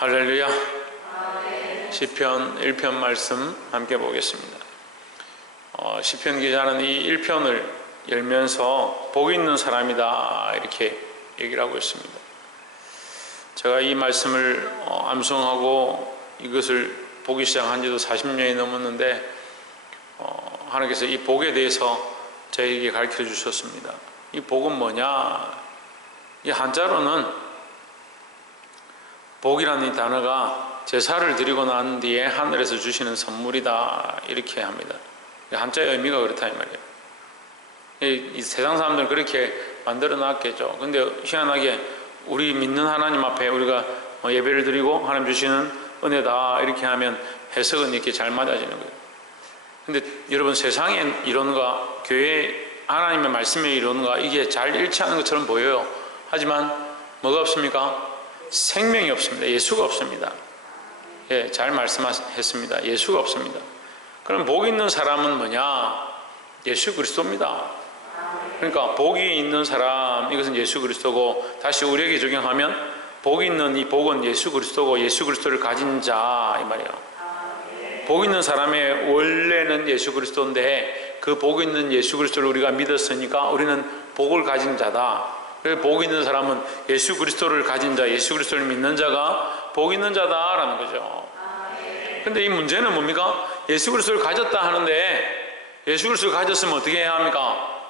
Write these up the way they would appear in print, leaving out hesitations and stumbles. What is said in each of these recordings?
할렐루야. 시편 1편 말씀 함께 보겠습니다. 시편 기자는 이 1편을 열면서 복 있는 사람이다 이렇게 얘기를 하고 있습니다. 제가 이 말씀을 암송하고 이것을 보기 시작한 지도 40년이 넘었는데 하나님께서 이 복에 대해서 저에게 가르쳐 주셨습니다. 이 복은 뭐냐? 이 한자로는 복이라는 이 단어가 제사를 드리고 난 뒤에 하늘에서 주시는 선물이다 이렇게 합니다. 한자의 의미가 그렇다 이 말이에요. 이 세상 사람들은 그렇게 만들어 놨겠죠. 근데 희한하게 우리 믿는 하나님 앞에 우리가 예배를 드리고 하나님 주시는 은혜다 이렇게 하면 해석은 이렇게 잘 맞아지는 거예요. 근데 여러분, 세상의 이론과 교회 하나님의 말씀의 이론과 이게 잘 일치하는 것처럼 보여요. 하지만 뭐가 없습니까? 생명이 없습니다. 예수가 없습니다. 예, 잘 말씀하셨습니다. 예수가 없습니다. 그럼 복 있는 사람은 뭐냐? 예수 그리스도입니다. 그러니까 복이 있는 사람, 이것은 예수 그리스도고, 다시 우리에게 적용하면 복 있는 이 복은 예수 그리스도고, 예수 그리스도를 가진 자 이 말이에요. 복 있는 사람의 원래는 예수 그리스도인데 그 복 있는 예수 그리스도를 우리가 믿었으니까 우리는 복을 가진 자다. 복 있는 사람은 예수 그리스도를 가진 자, 예수 그리스도를 믿는 자가 복 있는 자다라는 거죠. 근데 이 문제는 뭡니까? 예수 그리스도를 가졌다 하는데 예수 그리스도를 가졌으면 어떻게 해야 합니까?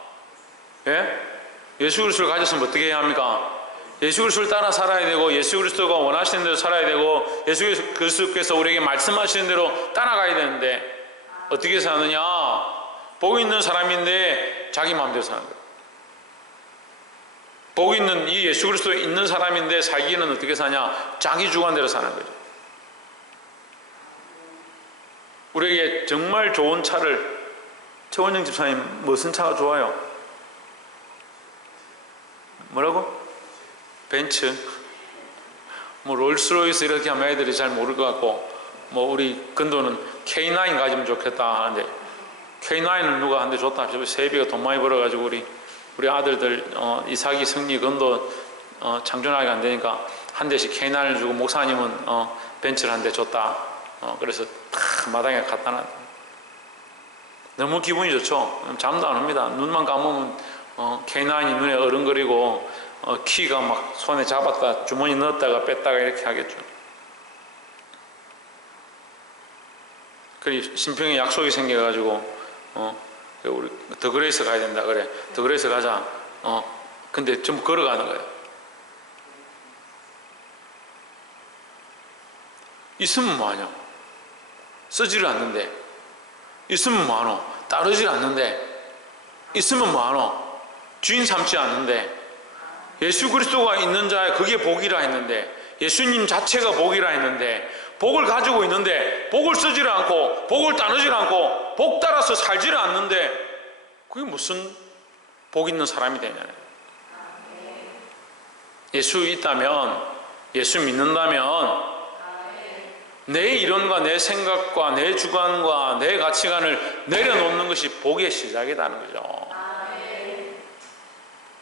예? 예수 그리스도를 가졌으면 어떻게 해야 합니까? 예수 그리스도를 따라 살아야 되고, 예수 그리스도가 원하시는 대로 살아야 되고, 예수 그리스도께서 우리에게 말씀하시는 대로 따라가야 되는데 어떻게 사느냐? 복 있는 사람인데 자기 마음대로 사는 거예요. 복 있는 이 예수 그리스도에 있는 사람인데 살기는 어떻게 사냐? 자기 주관대로 사는 거죠. 우리에게 정말 좋은 차를, 최원영 집사님 무슨 차가 좋아요? 뭐라고? 벤츠? 뭐 롤스로이스 이렇게 하면 애들이 잘 모를 것 같고, 뭐 우리 근도는 K9 가지면 좋겠다 하는데 K9을 누가 한 대 줬다. 세비가 돈 많이 벌어가지고 우리 아들들 이삭이, 승리, 건도 장준하게 안 되니까 한 대씩 K9을 주고, 목사님은 벤츠를 한 대 줬다. 그래서 탁 마당에 갖다 놨다. 너무 기분이 좋죠. 잠도 안 옵니다. 눈만 감으면 K9이 눈에 어른거리고 키가 막 손에 잡았다 주머니 넣었다가 뺐다가 이렇게 하겠죠. 그리고 심평에 약속이 생겨가지고 우리 더그레이스 가야 된다 그래. 더그레이스 가자. 근데 전부 걸어가는 거예요. 있으면 뭐하냐? 쓰지를 않는데. 있으면 뭐하노? 따르질 않는데. 있으면 뭐하노? 주인 삼지 않는데. 예수 그리스도가 있는 자에 그게 복이라 했는데, 예수님 자체가 복이라 했는데, 복을 가지고 있는데 복을 쓰지를 않고 복을 따르질 않고 복 따라서 살지를 않는데 그게 무슨 복 있는 사람이 되냐요. 예수 있다면, 예수 믿는다면 내 이론과 내 생각과 내 주관과 내 가치관을 내려놓는 것이 복의 시작이라는 거죠.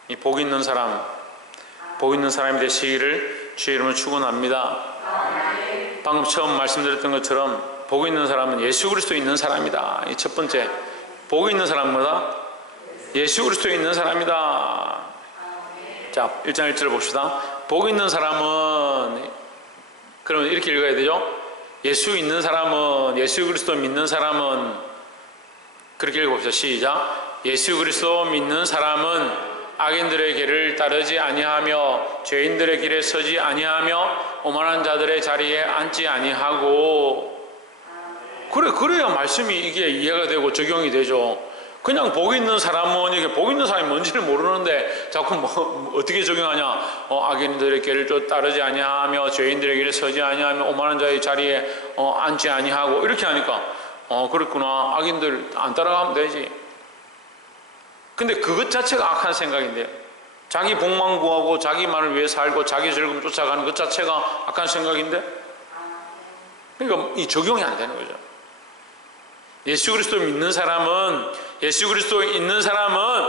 이 복 있는 사람, 복 있는 사람이 되시기를 주의 이름으로 축원합니다. 방금 처음 말씀드렸던 것처럼 복 있는 사람은 예수 그리스도에 있는 사람이다. 이 첫 번째, 복 있는 사람은 뭐다? 예수 그리스도에 있는 사람이다. 자, 1장 1절을 봅시다. 복 있는 사람은, 그러면 이렇게 읽어야 되죠? 예수 있는 사람은, 예수 그리스도 믿는 사람은, 그렇게 읽어봅시다. 시작. 예수 그리스도 믿는 사람은 악인들의 길을 따르지 아니하며 죄인들의 길에 서지 아니하며 오만한 자들의 자리에 앉지 아니하고. 그래야 말씀이 이게 이해가 되고 적용이 되죠. 그냥 복 있는 사람은, 이게 복 있는 사람이 뭔지를 모르는데 자꾸 뭐 어떻게 적용하냐? 악인들의 길을 따르지 아니하며 죄인들의 길에 서지 아니하며 오만한 자의 자리에 앉지 아니하고, 이렇게 하니까 그렇구나. 악인들 안 따라가면 되지. 근데 그것 자체가 악한 생각인데요. 자기 복만 구하고 자기만을 위해 살고 자기 즐거움 쫓아가는 것 자체가 악한 생각인데, 그러니까 이 적용이 안 되는 거죠. 예수 그리스도 믿는 사람은, 예수 그리스도에 있는 사람은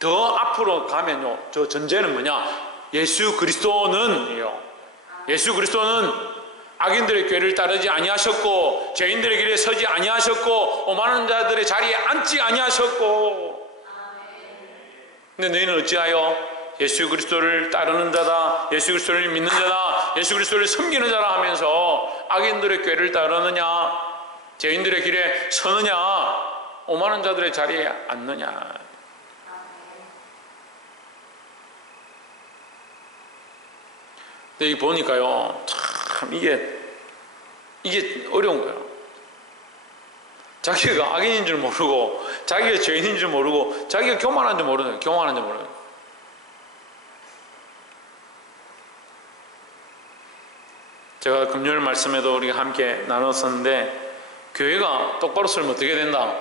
더 앞으로 가면요, 저 전제는 뭐냐? 예수 그리스도는요, 예수 그리스도는 악인들의 꾀를 따르지 아니하셨고 죄인들의 길에 서지 아니하셨고 오만한 자들의 자리에 앉지 아니하셨고. 근데 너희는 어찌하여 예수 그리스도를 따르는 자다, 예수 그리스도를 믿는 자다, 예수 그리스도를 섬기는 자라 하면서 악인들의 꾀를 따르느냐, 죄인들의 길에 서느냐, 오만한 자들의 자리에 앉느냐. 근데 이 보니까요, 참 이게 어려운 거예요. 자기가 악인인 줄 모르고, 자기가 죄인인 줄 모르고, 자기가 교만한 줄 모르는 거예요. 교만한 줄 모르는 거예요. 제가 금요일 말씀에도 우리가 함께 나눴었는데, 교회가 똑바로 쓰면 어떻게 된다?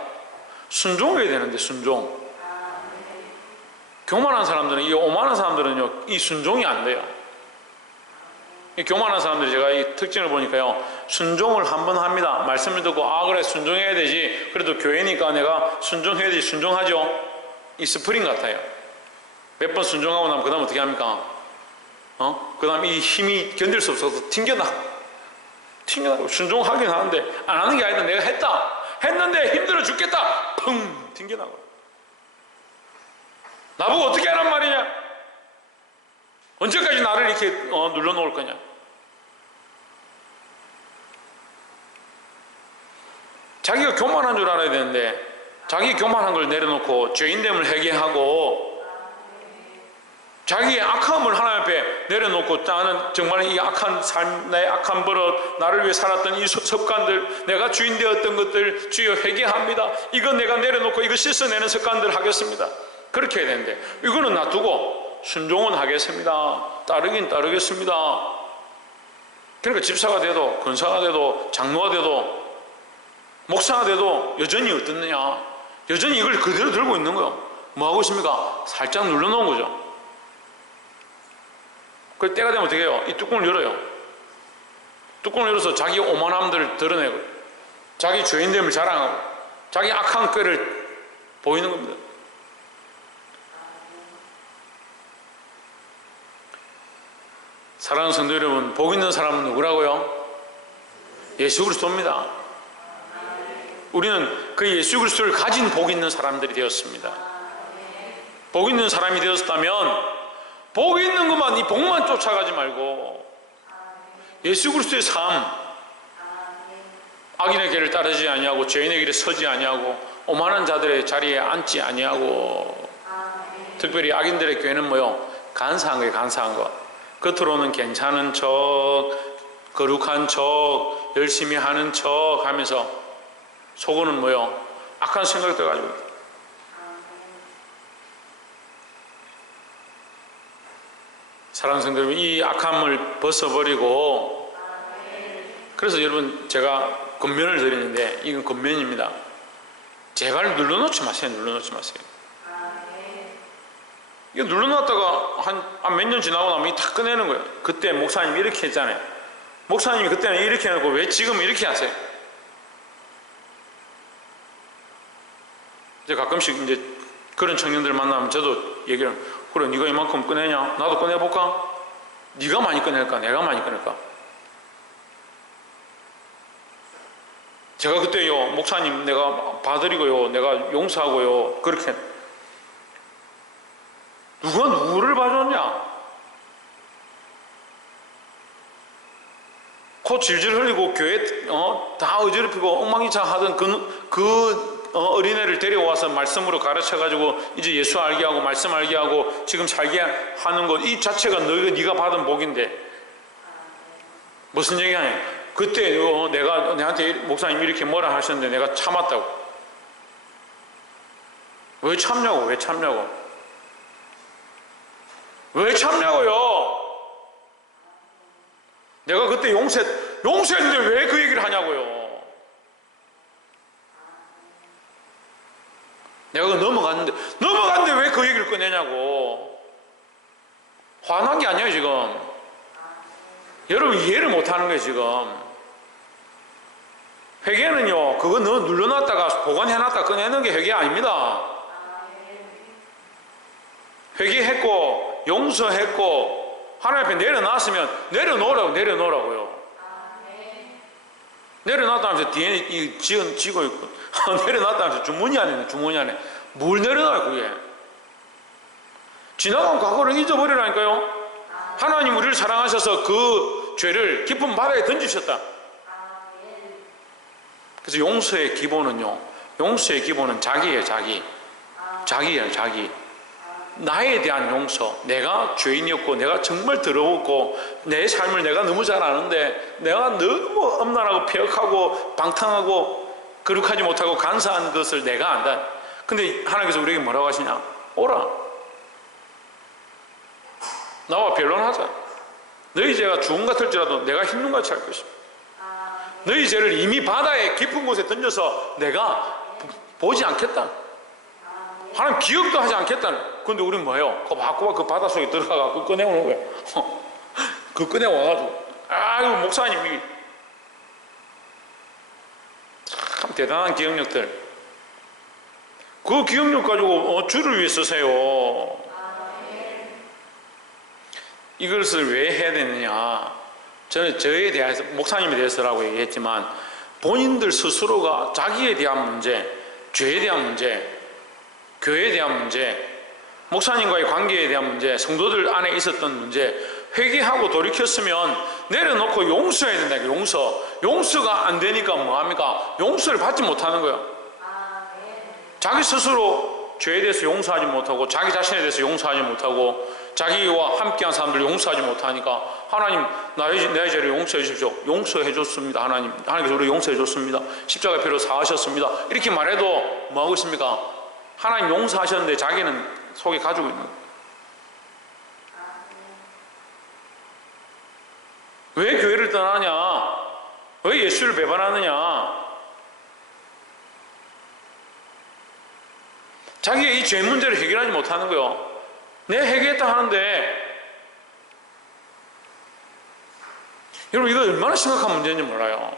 순종해야 되는데, 순종. 교만한 사람들은, 이 오만한 사람들은요, 이 순종이 안 돼요. 이 교만한 사람들이 제가 이 특징을 보니까요, 순종을 한번 합니다. 말씀을 듣고, 아, 그래, 순종해야 되지. 그래도 교회니까 내가 순종해야 되지. 순종하죠. 이 스프링 같아요. 몇 번 순종하고 나면, 그 다음 어떻게 합니까? 그 다음 이 힘이 견딜 수 없어서 튕겨나고 순종하긴 하는데 안 하는 게 아니라 내가 했는데 힘들어 죽겠다 펑 튕겨나고. 나보고 어떻게 하란 말이냐? 언제까지 나를 이렇게 눌러놓을 거냐? 자기가 교만한 줄 알아야 되는데 자기 교만한 걸 내려놓고 죄인됨을 회개하고 자기의 악함을 하나님 앞에 내려놓고, 나는 정말 이 악한 삶, 내 악한 버릇, 나를 위해 살았던 이 습관들, 내가 주인 되었던 것들 주여 회개합니다. 이거 내가 내려놓고 이거 씻어내는 습관들 하겠습니다. 그렇게 해야 되는데 이거는 놔두고 순종은 하겠습니다. 따르긴 따르겠습니다. 그러니까 집사가 돼도 권사가 돼도 장로가 돼도 목사가 돼도 여전히 어떻느냐? 여전히 이걸 그대로 들고 있는 거예요. 뭐 하고 있습니까? 살짝 눌러놓은 거죠. 그 때가 되면 어떻게 해요? 이 뚜껑을 열어요. 뚜껑을 열어서 자기 오만함들을 드러내고 자기 죄인됨을 자랑하고 자기 악한 꾀를 보이는 겁니다. 사랑하는 성도 여러분, 복 있는 사람은 누구라고요? 예수 그리스도입니다. 우리는 그 예수 그리스도를 가진 복 있는 사람들이 되었습니다. 복 있는 사람이 되었다면 복 있는 것만, 이 복만 쫓아가지 말고 예수 그리스도의 삶, 악인의 길을 따르지 아니하고 죄인의 길에 서지 아니하고 오만한 자들의 자리에 앉지 아니하고. 특별히 악인들의 교회는 뭐요? 간사한 거예요. 간사한 거. 겉으로는 괜찮은 척, 거룩한 척, 열심히 하는 척 하면서 속으로는 뭐요? 악한 생각들 가지고 있다. 사랑하는 성도 여러분, 이 악함을 벗어버리고, 그래서 여러분 제가 권면을 드리는데 이건 권면입니다. 제발 눌러놓지 마세요. 눌러놓지 마세요. 이거 눌러놨다가 한 몇 년 지나고 나면 다 꺼내는 거예요. 그때 목사님이 이렇게 했잖아요. 목사님이 그때는 이렇게 해놓고 왜 지금 이렇게 하세요? 이제 가끔씩 이제 그런 청년들 만나면 저도 얘기를, 그래 네가 이만큼 꺼내냐? 나도 꺼내볼까? 네가 많이 꺼낼까? 내가 많이 꺼낼까? 제가 그때요, 목사님 내가 봐드리고요, 내가 용서하고요, 그렇게. 누가 누구를 봐줬냐? 코 질질 흘리고 교회 다 어지럽히고 엉망이차 하던 어린애를 데려와서 말씀으로 가르쳐가지고 이제 예수 알게 하고 말씀 알게 하고 지금 살게 하는 것, 이 자체가 네가 받은 복인데 무슨 얘기하냐? 그때 내가 내한테 목사님 이렇게 뭐라 하셨는데 내가 참았다고. 왜 참냐고? 왜 참냐고? 왜 참냐고요? 내가 그때 용서했는데 왜 그 얘기를 하냐고요? 내가 넘어갔는데 왜 그 얘기를 꺼내냐고. 화난 게 아니에요 지금. 여러분 이해를 못하는 거예요 지금. 회개는요, 그거 너 눌러놨다가 보관해놨다가 꺼내는 게 회개 아닙니다. 회개했고 용서했고 하나님 앞에 내려놨으면 내려놓으라고요. 내려놨다면서 뒤에 이 지고 있고 내려놨다면서 주머니 안에 뭘 내려놔요 그게. 지나간 과거를 잊어버리라니까요. 하나님 우리를 사랑하셔서 그 죄를 깊은 바다에 던지셨다. 그래서 용서의 기본은 자기예요. 자기예요. 자기. 나에 대한 용서. 내가 죄인이었고 내가 정말 더러웠고 내 삶을 내가 너무 잘 아는데 내가 너무 엄란하고 폐역하고 방탕하고 거룩하지 못하고 간사한 것을 내가 안다. 근데 하나님께서 우리에게 뭐라고 하시냐? 오라. 나와 변론하자. 너희 죄가 죽음 같을지라도 내가 흰눈같이 할 것이다. 너희 죄를 이미 바다의 깊은 곳에 던져서 내가 보지 않겠다. 하나님 기억도 하지 않겠다는. 근데 우리는 뭐예요? 꼬박꼬박 그 바다 속에 들어가서 꺼내오는 거예요. 그 꺼내와가지고 아이고 목사님이 참 대단한 기억력들. 그 기억력 가지고 주를 위해 쓰세요. 이것을 왜 해야 되느냐? 저는 저에 대해서 목사님에 대해서라고 얘기했지만 본인들 스스로가 자기에 대한 문제, 죄에 대한 문제, 교회에 대한 문제, 목사님과의 관계에 대한 문제, 성도들 안에 있었던 문제 회개하고 돌이켰으면 내려놓고 용서해야 된다. 용서가 안 되니까 뭐합니까? 용서를 받지 못하는 거예요. 자기 스스로 죄에 대해서 용서하지 못하고 자기 자신에 대해서 용서하지 못하고 자기와 함께한 사람들 용서하지 못하니까 하나님 나의 죄를 용서해 주십시오. 용서해 줬습니다. 하나님께서 우리 용서해 줬습니다. 십자가의 피로 사하셨습니다. 이렇게 말해도 뭐하고 있습니까? 하나님 용서하셨는데 자기는 속에 가지고 있는 거예요. 왜 교회를 떠나냐? 왜 예수를 배반하느냐? 자기의 이 죄 문제를 해결하지 못하는 거예요. 내가 해결했다 하는데 여러분 이거 얼마나 심각한 문제인지 몰라요.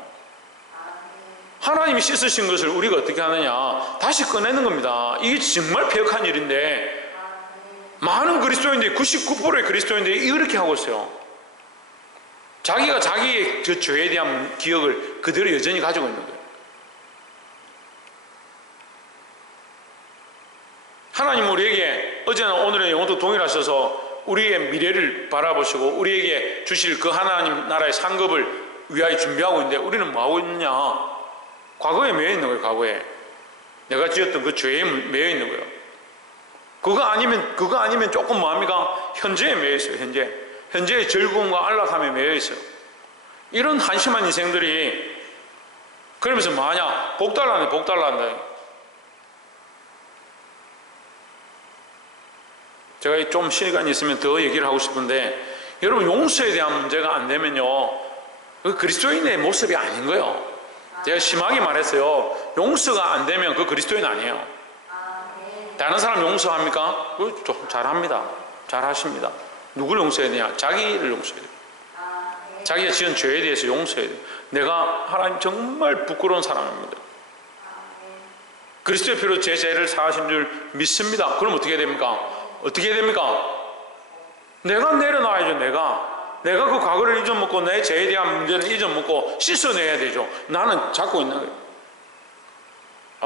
하나님이 씻으신 것을 우리가 어떻게 하느냐? 다시 꺼내는 겁니다. 이게 정말 폐역한 일인데 많은 그리스도인들이 99%의 그리스도인들이 이렇게 하고 있어요. 자기가 자기의 그 죄에 대한 기억을 그대로 여전히 가지고 있는 거예요. 하나님 우리에게 어제나 오늘의 영혼도 동일하셔서 우리의 미래를 바라보시고 우리에게 주실 그 하나님 나라의 상급을 위하여 준비하고 있는데 우리는 뭐하고 있느냐? 과거에 매여 있는 거예요. 과거에 내가 지었던 그 죄에 매여 있는 거예요. 그거 아니면 조금 뭐합니까? 현재에 매여 있어요. 현재의 즐거움과 안락함에 매여 있어요. 이런 한심한 인생들이 그러면서 뭐하냐? 복 달란다. 제가 좀 시간이 있으면 더 얘기를 하고 싶은데 여러분 용서에 대한 문제가 안 되면요 그 그리스도인의 모습이 아닌 거예요. 제가 심하게 말했어요. 용서가 안 되면 그 그리스도인 아니에요. 다른 사람 용서합니까? 좀 잘합니다. 잘하십니다. 누굴 용서해야 되냐? 자기를 용서해야 돼요. 자기가 지은 죄에 대해서 용서해야 돼요. 내가 하나님 정말 부끄러운 사람입니다. 그리스도의 피로 제 죄를 사하신 줄 믿습니다. 그럼 어떻게 됩니까? 내가 내려놔야죠. 내가 그 과거를 잊어먹고 내 죄에 대한 문제를 잊어먹고 씻어내야 되죠. 나는 잡고 있는 거예요.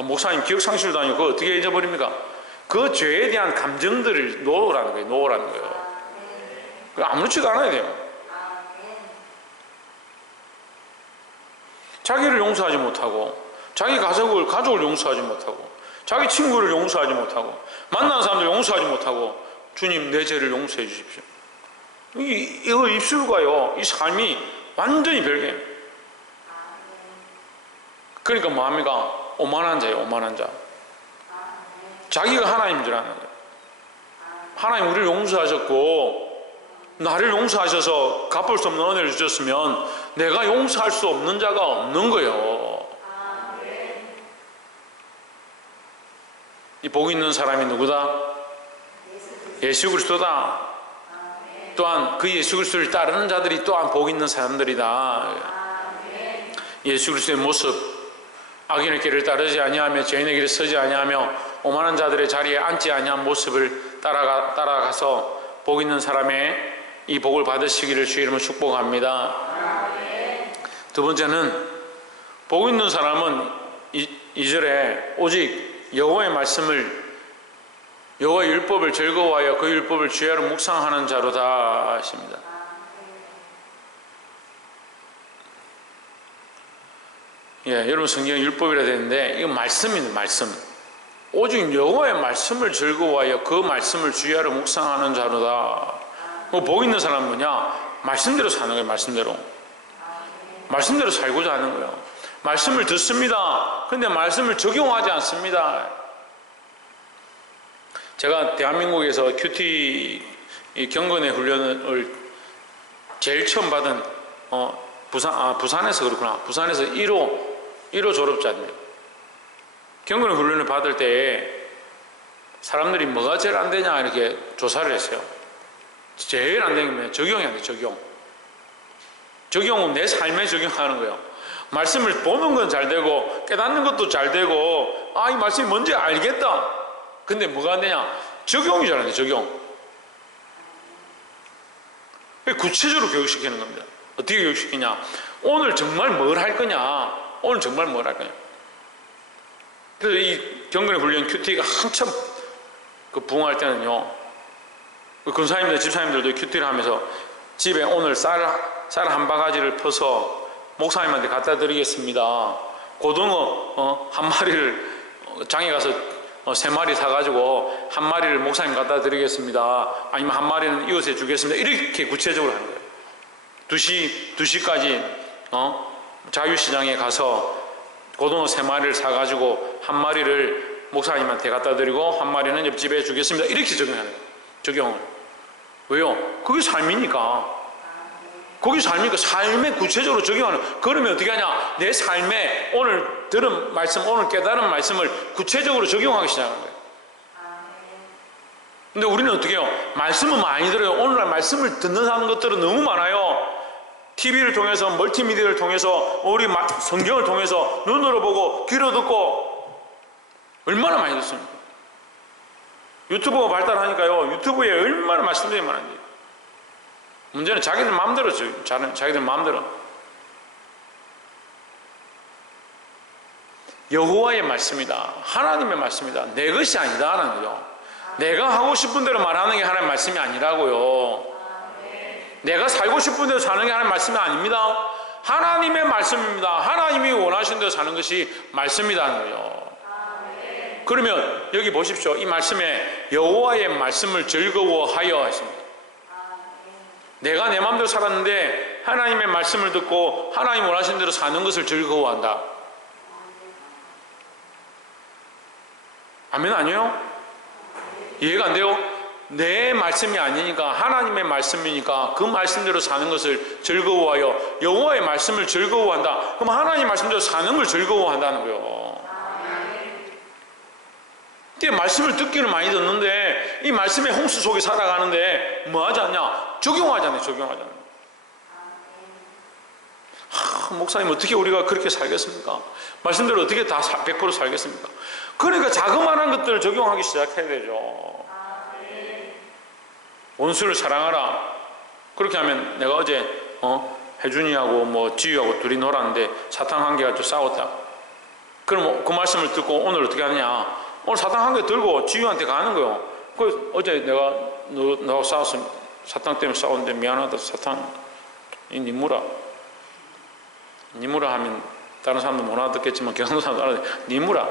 목사님 기억상실도 아니고 그거 어떻게 잊어버립니까? 그 죄에 대한 감정들을 놓으라는 거예요. 아무렇지도 않아야 돼요. 자기를 용서하지 못하고 자기 가족을 용서하지 못하고 자기 친구를 용서하지 못하고 만나는 사람들 용서하지 못하고 주님 내 죄를 용서해 주십시오. 이거 입술과요 이 삶이 완전히 별개예요. 그러니까 뭐합니까? 오만한 자예요. 오만한 자. 자기가 하나님인 줄 아는 거예요. 하나님 우리를 용서하셨고 나를 용서하셔서 갚을 수 없는 은혜를 주셨으면 내가 용서할 수 없는 자가 없는 거예요. 이 복 있는 사람이 누구다? 예수 그리스도다. 또한 그 예수 그리스도를 따르는 자들이 또한 복 있는 사람들이다. 예수 그리스도의 모습, 악인의 길을 따르지 아니하며 죄인의 길을 서지 아니하며 오만한 자들의 자리에 앉지 아니한 모습을 따라가서 복 있는 사람의 이 복을 받으시기를 주의 이름으로 축복합니다. 두 번째는 복 있는 사람은 2절에 오직 여호와의 말씀을 여호와의 율법을 즐거워하여 그 율법을 주야로 묵상하는 자로다 하십니다. 예, 여러분 성경에 율법이라 되는데 이건 말씀입니다. 말씀. 오직 여호와의 말씀을 즐거워하여 그 말씀을 주야로 묵상하는 자로다. 복 있는 사람은 뭐냐? 말씀대로 사는 거예요. 말씀대로 살고자 하는 거예요. 말씀을 듣습니다. 근데 말씀을 적용하지 않습니다. 제가 대한민국에서 큐티 경건의 훈련을 제일 처음 받은 부산에서 그렇구나. 부산에서 1호 졸업자입니다. 경건의 훈련을 받을 때에 사람들이 뭐가 제일 안 되냐 이렇게 조사를 했어요. 제일 안 되는 게 적용이 안 돼. 적용은 내 삶에 적용하는 거예요. 말씀을 보는 건 잘 되고 깨닫는 것도 잘 되고 이 말씀이 뭔지 알겠다. 근데 뭐가 안 되냐? 적용이 잘 안 돼. 적용. 구체적으로 교육시키는 겁니다. 어떻게 교육시키냐? 오늘 정말 뭘 할 거냐? 그래서 이 경건의 훈련 큐티가 한참 부흥할 때는요, 근사님들, 집사님들도 큐티를 하면서 집에 오늘 쌀 한 바가지를 퍼서 목사님한테 갖다 드리겠습니다. 고등어 한 마리를 장에 가서 3마리 사가지고 한 마리를 목사님 갖다 드리겠습니다. 아니면 한 마리는 이웃에 주겠습니다. 이렇게 구체적으로 하는 거예요. 2시까지 자유시장에 가서 고등어 3마리를 사가지고 한 마리를 목사님한테 갖다 드리고 한 마리는 옆집에 주겠습니다. 이렇게 적용하는 거예요. 적용을. 왜요? 그게 삶이니까. 삶에 구체적으로 적용하는. 그러면 어떻게 하냐? 내 삶에 오늘 들은 말씀, 오늘 깨달은 말씀을 구체적으로 적용하기 시작하는 거예요. 근데 우리는 어떻게 해요? 말씀은 많이 들어요. 오늘날 말씀을 듣는 것들은 너무 많아요. TV를 통해서, 멀티미디어를 통해서, 우리 성경을 통해서 눈으로 보고 귀로 듣고 얼마나 많이 듣습니까? 유튜브가 발달하니까요. 유튜브에 얼마나 말씀들이 많은지. 문제는 자기들 마음대로 자기들 마음대로. 여호와의 말씀이다. 하나님의 말씀이다. 내 것이 아니다라는 거죠. 내가 하고 싶은 대로 말하는 게 하나님의 말씀이 아니라고요. 내가 살고 싶은 대로 사는 게 하나님의 말씀이 아닙니다. 하나님의 말씀입니다. 하나님이 원하시는 대로 사는 것이 말씀이라는 거예요. 그러면 여기 보십시오. 이 말씀에 여호와의 말씀을 즐거워하여 하십니다. 내가 내 마음대로 살았는데 하나님의 말씀을 듣고 하나님 원하시는 대로 사는 것을 즐거워한다. 아멘 아니에요? 이해가 안 돼요? 내 말씀이 아니니까 하나님의 말씀이니까 그 말씀대로 사는 것을 즐거워하여 여호와의 말씀을 즐거워한다. 그럼 하나님 말씀대로 사는 걸 즐거워한다는 거예요. 말씀을 듣기는 많이 듣는데 이 말씀의 홍수 속에 살아가는데 뭐 하지 않냐? 적용하지 않아요. 목사님 어떻게 우리가 그렇게 살겠습니까? 말씀대로 어떻게 다 100% 살겠습니까? 그러니까 자그마한 것들을 적용하기 시작해야 되죠. 원수를 사랑하라. 그렇게 하면 내가 어제 혜준이하고 지유하고 둘이 놀았는데 사탕 한 개 가지고 싸웠다. 그럼 그 말씀을 듣고 오늘 어떻게 하느냐? 오늘 사탕 한 개 들고 지유한테 가는 거예요. 그 어제 내가 너하고 싸웠으면 사탕 때문에 싸웠는데 미안하다. 사탕 니무라 하면 다른 사람도 못 알아듣겠지만 경상도 사람도 알아듣. 니무라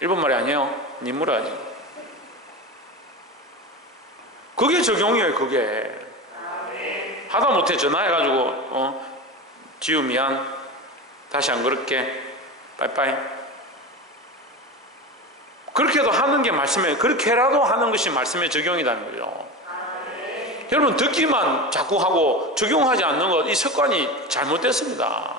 일본말이 아니에요. 니무라지. 그게 적용이에요. 그게 하다못해 전화해가지고 지유 미안, 다시 안 그럴게, 빠이빠이. 그렇게도 하는 게 말씀에, 그렇게라도 하는 것이 말씀의 적용이라는 거죠. 여러분 듣기만 자꾸 하고 적용하지 않는 것, 이 습관이 잘못됐습니다.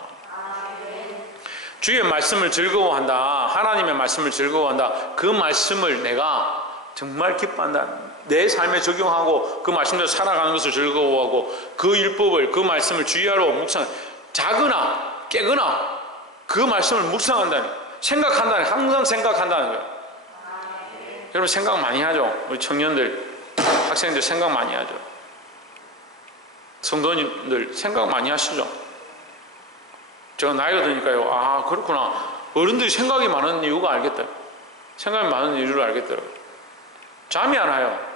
주의 말씀을 즐거워한다. 하나님의 말씀을 즐거워한다. 그 말씀을 내가 정말 기뻐한다. 내 삶에 적용하고 그 말씀대로 살아가는 것을 즐거워하고 그 율법을, 그 말씀을 주의하러 묵상, 자거나 깨거나 그 말씀을 묵상한다니, 생각한다니, 항상 생각한다는 거예요. 여러분 생각 많이 하죠. 우리 청년들, 학생들 생각 많이 하죠. 성도님들 생각 많이 하시죠? 제가 나이가 드니까요. 아, 그렇구나. 어른들이 생각이 많은 이유가 알겠다. 생각이 많은 이유를 알겠더라고요. 잠이 안 와요.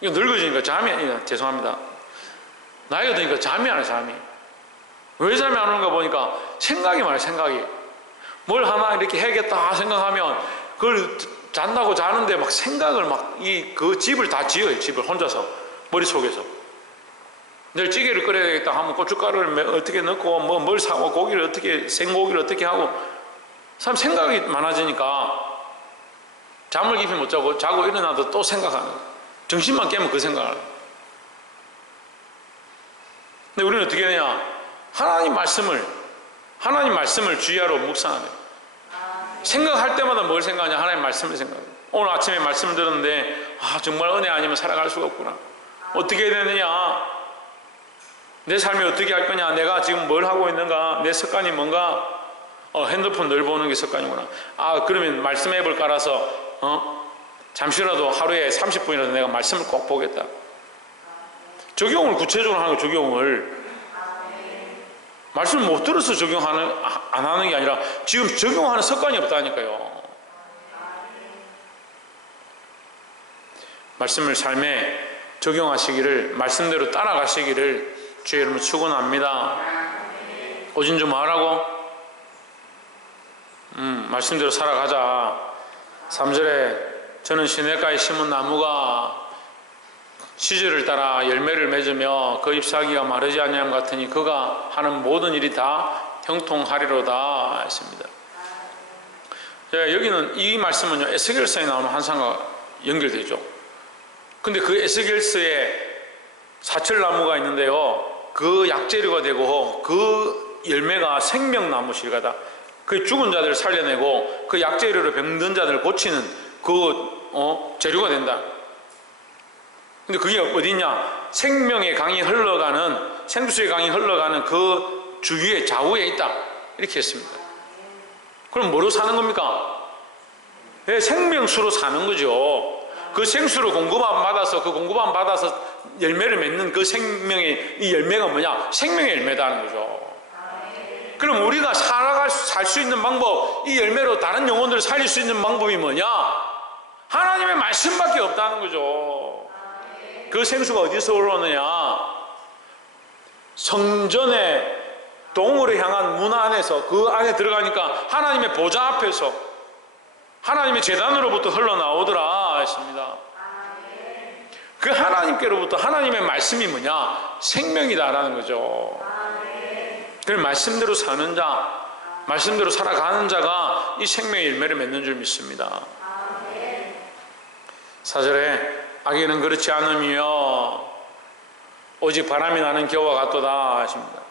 이거 늙어지니까 죄송합니다. 나이가 드니까 잠이 안 와요, 잠이. 왜 잠이 안 오는가 보니까 생각이 많아요, 생각이. 뭘 하나 이렇게 해야겠다 생각하면 그걸 잔다고 자는데 막 생각을 그 집을 다 지어요, 집을 혼자서. 머릿속에서. 내일 찌개를 끓여야 되겠다 하면 고춧가루를 어떻게 넣고 뭘 사고 고기를 어떻게 생고기를 어떻게 하고 사람 생각이 많아지니까 잠을 깊이 못 자고 일어나도 또 생각하는 거예요. 정신만 깨면 그 생각을 하는 거예요. 근데 우리는 어떻게 되냐? 하나님 말씀을 주야로 묵상하는 거예요. 생각할 때마다 뭘 생각하냐? 하나님 말씀을 생각해요. 오늘 아침에 말씀을 들었는데 정말 은혜 아니면 살아갈 수가 없구나. 어떻게 해야 되느냐? 내 삶이 어떻게 할 거냐? 내가 지금 뭘 하고 있는가? 내 습관이 뭔가? 핸드폰 늘 보는 게 습관이구나. 그러면 말씀 앱을 깔아서 잠시라도 하루에 30분이라도 내가 말씀을 꼭 보겠다. 적용을 구체적으로 하는 거, 적용을. 말씀을 못 들어서 안 하는 게 아니라 지금 적용하는 습관이 없다니까요. 말씀을 삶에 적용하시기를, 말씀대로 따라가시기를 주의 이름으로 축원합니다. 오진 좀 하라고? 말씀대로 살아가자. 3절에 저는 시냇가에 심은 나무가 시절을 따라 열매를 맺으며 그 잎사귀가 마르지 아니함 같으니 그가 하는 모든 일이 다 형통하리로다 했습니다. 여기는 이 말씀은요, 에스겔서에 나오는 환상과 연결되죠. 근데 그 에스겔서에 사철나무가 있는데요, 그 약재료가 되고 그 열매가 생명나무 실과다. 그 죽은 자들을 살려내고 그 약재료로 병든 자들을 고치는 재료가 된다. 근데 그게 어디냐? 생명의 강이 흘러가는, 생수의 강이 흘러가는 그 주위에 좌우에 있다. 이렇게 했습니다. 그럼 뭐로 사는 겁니까? 생명수로 사는 거죠. 그 생수로 공급받아서 그 공급받아서 열매를 맺는 그 생명의 이 열매가 뭐냐? 생명의 열매다는 거죠. 그럼 우리가 살 수 있는 방법, 이 열매로 다른 영혼들을 살릴 수 있는 방법이 뭐냐? 하나님의 말씀밖에 없다는 거죠. 그 생수가 어디서 올라오느냐? 성전의 동으로 향한 문 안에서, 그 안에 들어가니까 하나님의 보좌 앞에서 하나님의 제단으로부터 흘러나오더라 했습니다. 그 하나님께로부터 하나님의 말씀이 뭐냐? 생명이다라는 거죠. 그럼 말씀대로 사는 자, 말씀대로 살아가는 자가 이 생명의 열매를 맺는 줄 믿습니다. 4절에 악인은 그렇지 않으며 오직 바람이 나는 겨와 같도다 하십니다.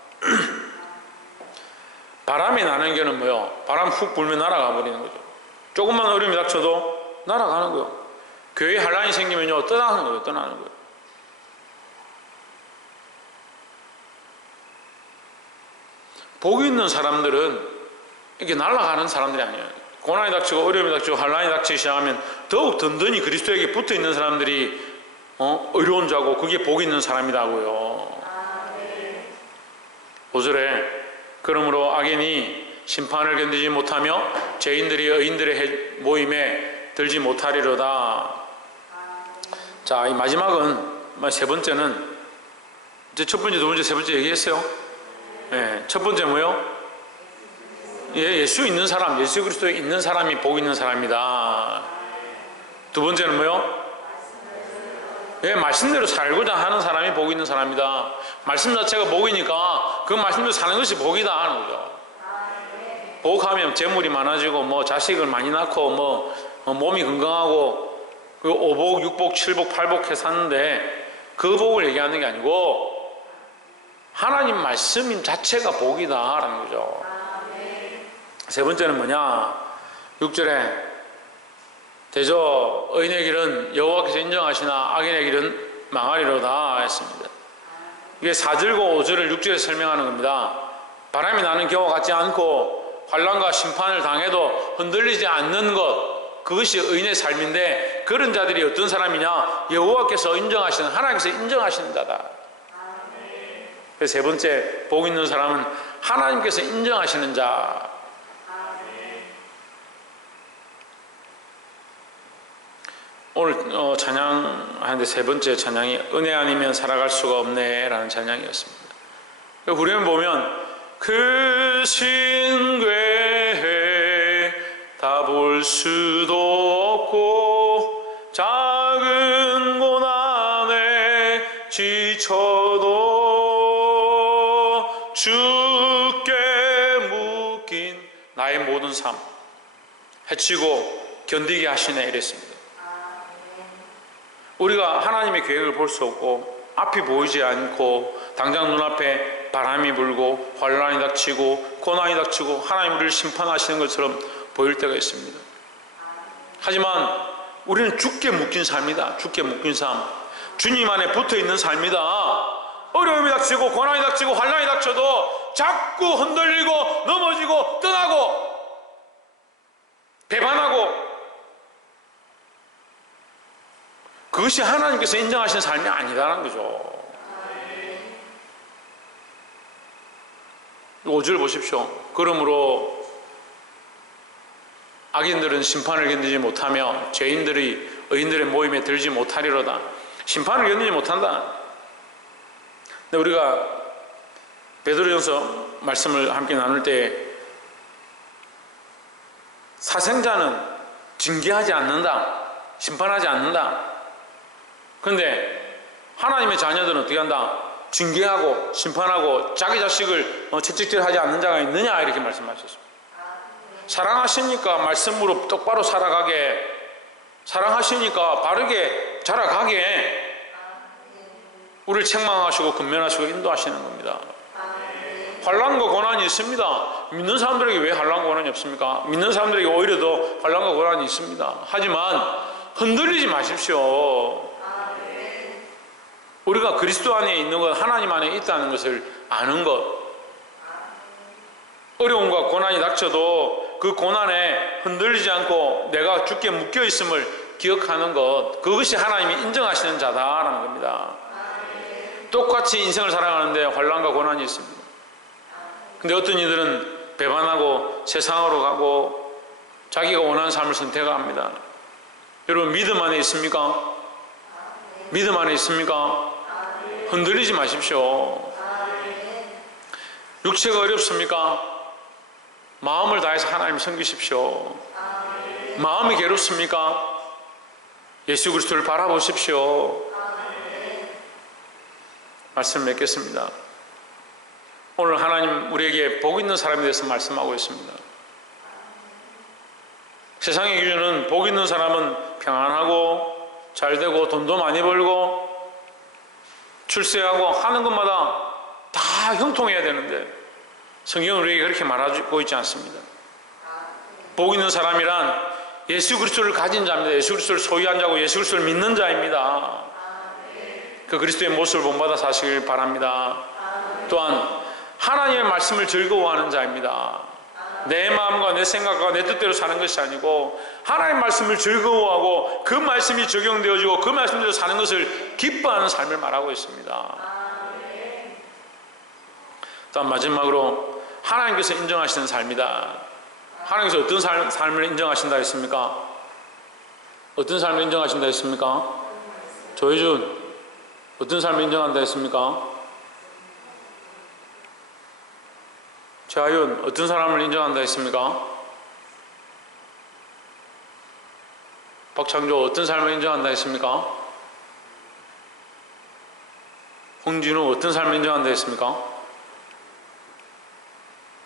바람이 나는 겨는 뭐요? 바람 훅 불면 날아가 버리는 거죠. 조금만 어려움이 닥쳐도 날아가는 거예요. 교회에 환란이 생기면요, 떠나는 거예요. 복 있는 사람들은 이렇게 날아가는 사람들이 아니에요. 고난이 닥치고 어려움이 닥치고 환란이 닥치기 시작하면 더욱 든든히 그리스도에게 붙어 있는 사람들이 의로운 자고 그게 복 있는 사람이라고요. 5절에 그러므로 악인이 심판을 견디지 못하며 죄인들이 의인들의 모임에 들지 못하리로다. 자, 이 마지막은, 세 번째는 이제 첫 번째, 두 번째, 세 번째 얘기했어요. 첫 번째 뭐요? 예수 있는 사람, 예수 그리스도에 있는 사람이 복 있는 사람이다. 두 번째는 뭐요? 말씀대로 살고자 하는 사람이 복 있는 사람이다. 말씀 자체가 복이니까 그 말씀대로 사는 것이 복이다 하는 거죠. 복하면 재물이 많아지고 자식을 많이 낳고 몸이 건강하고 그 5복, 6복, 7복, 8복 해서 사는데 그 복을 얘기하는 게 아니고 하나님 말씀 자체가 복이다 라는 거죠. 세 번째는 뭐냐? 6절에 대저 의인의 길은 여호와께서 인정하시나 악인의 길은 망하리로다 했습니다. 이게 4절과 5절을 6절에 설명하는 겁니다. 바람이 나는 겨와 같지 않고 환난과 심판을 당해도 흔들리지 않는 것, 그것이 의인의 삶인데 그런 자들이 어떤 사람이냐? 여호와께서 인정하시는, 하나님께서 인정하시는 자다. 그래서 세 번째, 복 있는 사람은 하나님께서 인정하시는 자. 오늘 찬양하는데 세 번째 찬양이 은혜 아니면 살아갈 수가 없네 라는 찬양이었습니다. 우리는 보면 그 신괴 다 볼 수도 없고 작은 고난에 지쳐도 주께 묶인 나의 모든 삶 해치고 견디게 하시네 이랬습니다. 우리가 하나님의 계획을 볼 수 없고 앞이 보이지 않고 당장 눈앞에 바람이 불고 환란이 닥치고 고난이 닥치고 하나님 우리를 심판하시는 것처럼 보일 때가 있습니다. 하지만 우리는 주께 묶인 삶이다. 주께 묶인 삶, 주님 안에 붙어있는 삶이다. 어려움이 닥치고 고난이 닥치고 환란이 닥쳐도 자꾸 흔들리고 넘어지고 떠나고 배반하고, 그것이 하나님께서 인정하시는 삶이 아니라는 거죠. 5절 보십시오. 그러므로 악인들은 심판을 견디지 못하며 죄인들이 의인들의 모임에 들지 못하리로다. 심판을 견디지 못한다. 근데 우리가 베드로전서 말씀을 함께 나눌 때 사생자는 징계하지 않는다, 심판하지 않는다. 그런데 하나님의 자녀들은 어떻게 한다? 징계하고 심판하고 자기 자식을 채찍질하지 않는 자가 있느냐 이렇게 말씀하셨습니다. 사랑하시니까 말씀으로 똑바로 살아가게, 사랑하시니까 바르게 자라가게 우리를 책망하시고 근면하시고 인도하시는 겁니다. 환난과 고난이 있습니다. 믿는 사람들에게 왜 환난과 고난이 없습니까? 믿는 사람들에게 오히려 더 환난과 고난이 있습니다. 하지만 흔들리지 마십시오. 우리가 그리스도 안에 있는 것, 하나님 안에 있다는 것을 아는 것, 어려움과 고난이 닥쳐도 그 고난에 흔들리지 않고 내가 주께 묶여 있음을 기억하는 것, 그것이 하나님이 인정하시는 자다라는 겁니다. 똑같이 인생을 살아가는데 환난과 고난이 있습니다. 근데 어떤 이들은 배반하고 세상으로 가고 자기가 원하는 삶을 선택합니다. 여러분 믿음 안에 있습니까? 믿음 안에 있습니까? 흔들리지 마십시오. 육체가 어렵습니까? 마음을 다해서 하나님 섬기십시오. 마음이 괴롭습니까? 예수 그리스도를 바라보십시오. 말씀 맺겠습니다. 오늘 하나님 우리에게 복 있는 사람에 대해서 말씀하고 있습니다. 세상의 기준은 복 있는 사람은 평안하고 잘되고 돈도 많이 벌고 출세하고 하는 것마다 다 형통해야 되는데 성경은 우리에게 그렇게 말하고 있지 않습니다. 복 있는 사람이란 예수 그리스도를 가진 자입니다. 예수 그리스도를 소유한 자고 예수 그리스도를 믿는 자입니다. 그 그리스도의 모습을 본받아 사시길 바랍니다. 또한 하나님의 말씀을 즐거워하는 자입니다. 내 마음과 내 생각과 내 뜻대로 사는 것이 아니고 하나님의 말씀을 즐거워하고 그 말씀이 적용되어지고 그 말씀대로 사는 것을 기뻐하는 삶을 말하고 있습니다. 또한 마지막으로 하나님께서 인정하시는 삶이다. 하나님께서 어떤 삶을 인정하신다 했습니까? 어떤 삶을 인정하신다 했습니까? 조혜준, 어떤 삶을 인정한다 했습니까? 최하윤, 어떤 사람을 인정한다 했습니까? 박창조, 어떤 삶을 인정한다 했습니까? 홍진우, 어떤 삶을 인정한다 했습니까?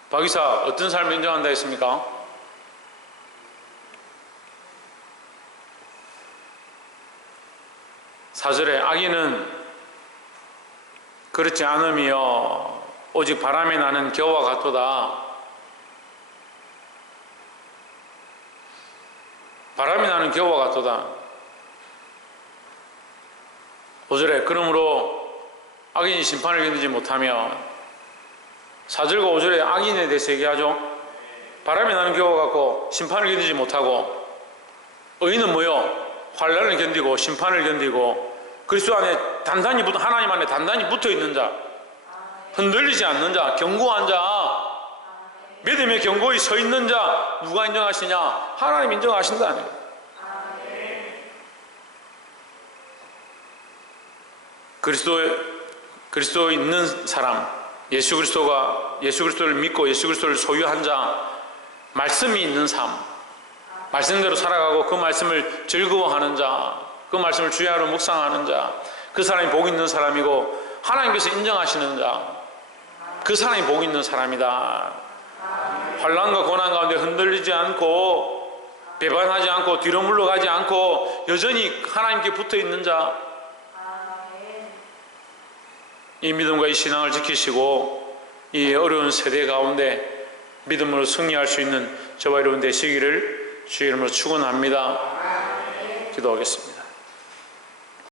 박이사, 어떤 삶을 인정한다 했습니까? 사절에 악인은 그렇지 않으며 오직 바람에 나는 겨와 같도다. 바람이 나는 겨와 같도다. 5절에 그러므로 악인이 심판을 견디지 못하며, 4절과 5절에 악인에 대해서 얘기하죠. 바람이 나는 겨와 같고 심판을 견디지 못하고, 의인은 뭐요? 환난을 견디고 심판을 견디고 그리스도 안에 단단히 하나님 안에 단단히 붙어 있는 자, 흔들리지 않는 자, 견고한 자, 믿음의 견고히 서 있는 자 누가 인정하시냐? 하나님 인정하신다는 거예요. 그리스도 있는 사람, 예수 그리스도를 믿고 예수 그리스도를 소유한 자, 말씀이 있는 삶, 말씀대로 살아가고 그 말씀을 즐거워하는 자, 그 말씀을 주의 하루 묵상하는 자, 그 사람이 복 있는 사람이고 하나님께서 인정하시는 자, 그 사람이 복 있는 사람이다. 환난과 고난 가운데 흔들리지 않고 배반하지 않고 뒤로 물러가지 않고 여전히 하나님께 붙어 있는 자, 이 믿음과 이 신앙을 지키시고 이 어려운 세대 가운데 믿음으로 승리할 수 있는 저와 여러분 되시기를 주의 이름으로 축원합니다. 기도하겠습니다.